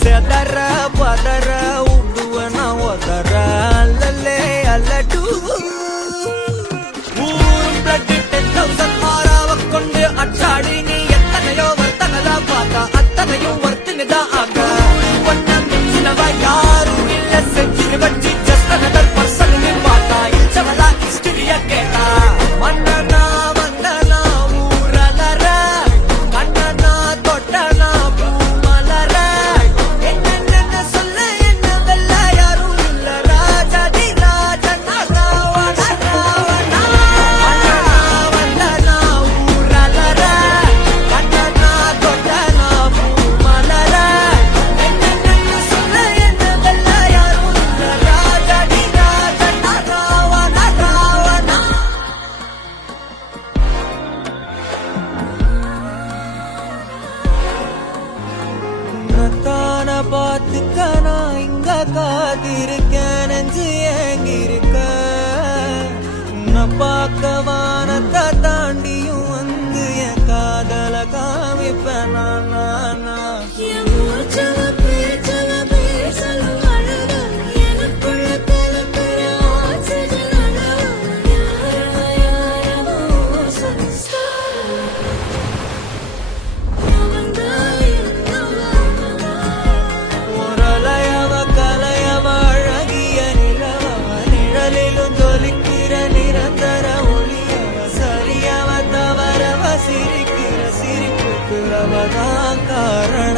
செதற பதற உடுவன ஒதற அல்லலே அல்லடு ஊரும் பிளட் 10,000 ஆறாவ கொண்டு அச்சாடி நீ எத்தனையோ வர்த்தகதா பார்த்தா அத்தனையும் வர்த்தினுதான் ஆக ஒன்ன மிஞ்சினவ யாரும் இல்ல செஞ்சு வச்சு ஜஸ்ட் அனதர் பர்சன் பார்த்தா இச்சவளா ஹிஸ்டரிய கேட்டா மன்னனா வந்தனா ஊரலர கண்ணனா தொட்டனா பூமலர என்ன சொல்ல என்ன வெல்ல யாரும் இல்ல ராஜாதி ராஜனா ராவண ராவணா வந்தனா ஊரலர கண்ணனா தொட்டனா பூமலர என்ன சொல்ல என்ன வெல்ல யாரும் இல்ல ராஜாதி ராஜனா ராவண ராவணா உன்னத்தான பார்த்துக்க நான் இங்க காத்திருக்கேன் நெஞ்சு ஏங்கிருக்க உன்னை பார்க்க வானத்தை தாண்டியும் வந்து என் காதல காமிப்பேன் நான் என் மூச்சவ பேசல அழக எனக்குள்ள கலக்கிற ஆக்சிஜன் அளவு யாரவோ சன்ஸ்டார் ஒரலையவ கலையவ அழகிய நிலவவ நிழலிலும் ஜொலிக்கிற நிரந்தர ஒளியவ சரியவ தவறவ சிரிக்கிற சிரிப்புக்கு அவதான் காரணம்